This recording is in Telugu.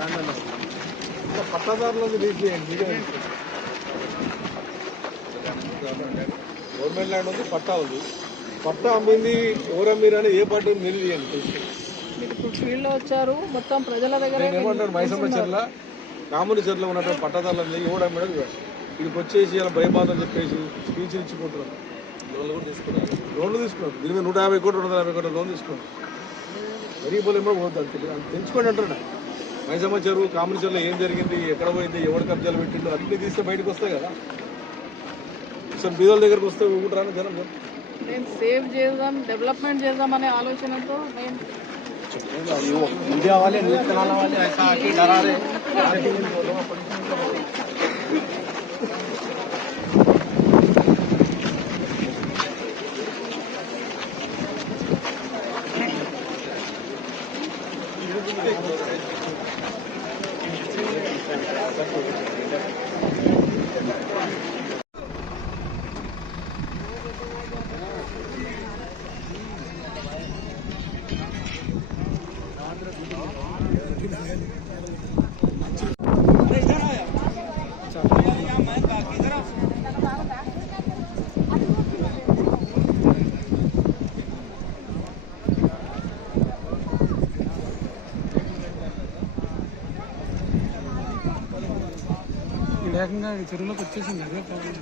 ల్యాండ్ అన్నారు. ఇంకా పట్టాదారులకు తీసేయండి. గవర్నమెంట్ ల్యాండ్ ఉంది, పట్టా ఉంది. పట్టా అమ్మింది ఎవరు అమ్మిరు అని ఏ పార్టీ మీరు తీయండి. మీరు ఇప్పుడు ఫీల్డ్ లో వచ్చారు, మొత్తం ప్రజల దగ్గర ఏమంటారు మైసమ్మ చెర్ల కాముని చెర్ల ఉన్నటువంటి పట్టాదారులు ఎవడు అమ్మాడు ఇక్కడికి వచ్చేసి ఇలా భయబాధలు చెప్పేసి స్పీచ్లు ఇచ్చిపోతున్నారు. లోన్లు తీసుకున్నారు. దీని మీద 150 కోట్లు 250 కోట్ల లోన్ తీసుకున్నారు. గరీబులు ఏమో పోతుంది తెలుసుకోండి అంటున్నా. మైసమ్మ చెరువు కాముని చెరువులో ఏం జరిగింది, ఎక్కడ పోయింది, ఎవరు కబ్జాలు పెట్టిండు అన్ని తీస్తే బయటకు వస్తాయి కదా. అసలు బీదల దగ్గరకు వస్తే ఊటాను జనం మేము సేవ్ చేద్దాం, డెవలప్మెంట్ చేద్దాం అనే ఆలోచనతో మేము मीडिया वाले न्यूज चलाने वाले ऐसा आके डरा रहे వేగంగా చెరువులోకి వచ్చేసింది. అదే ప్రాబ్లం.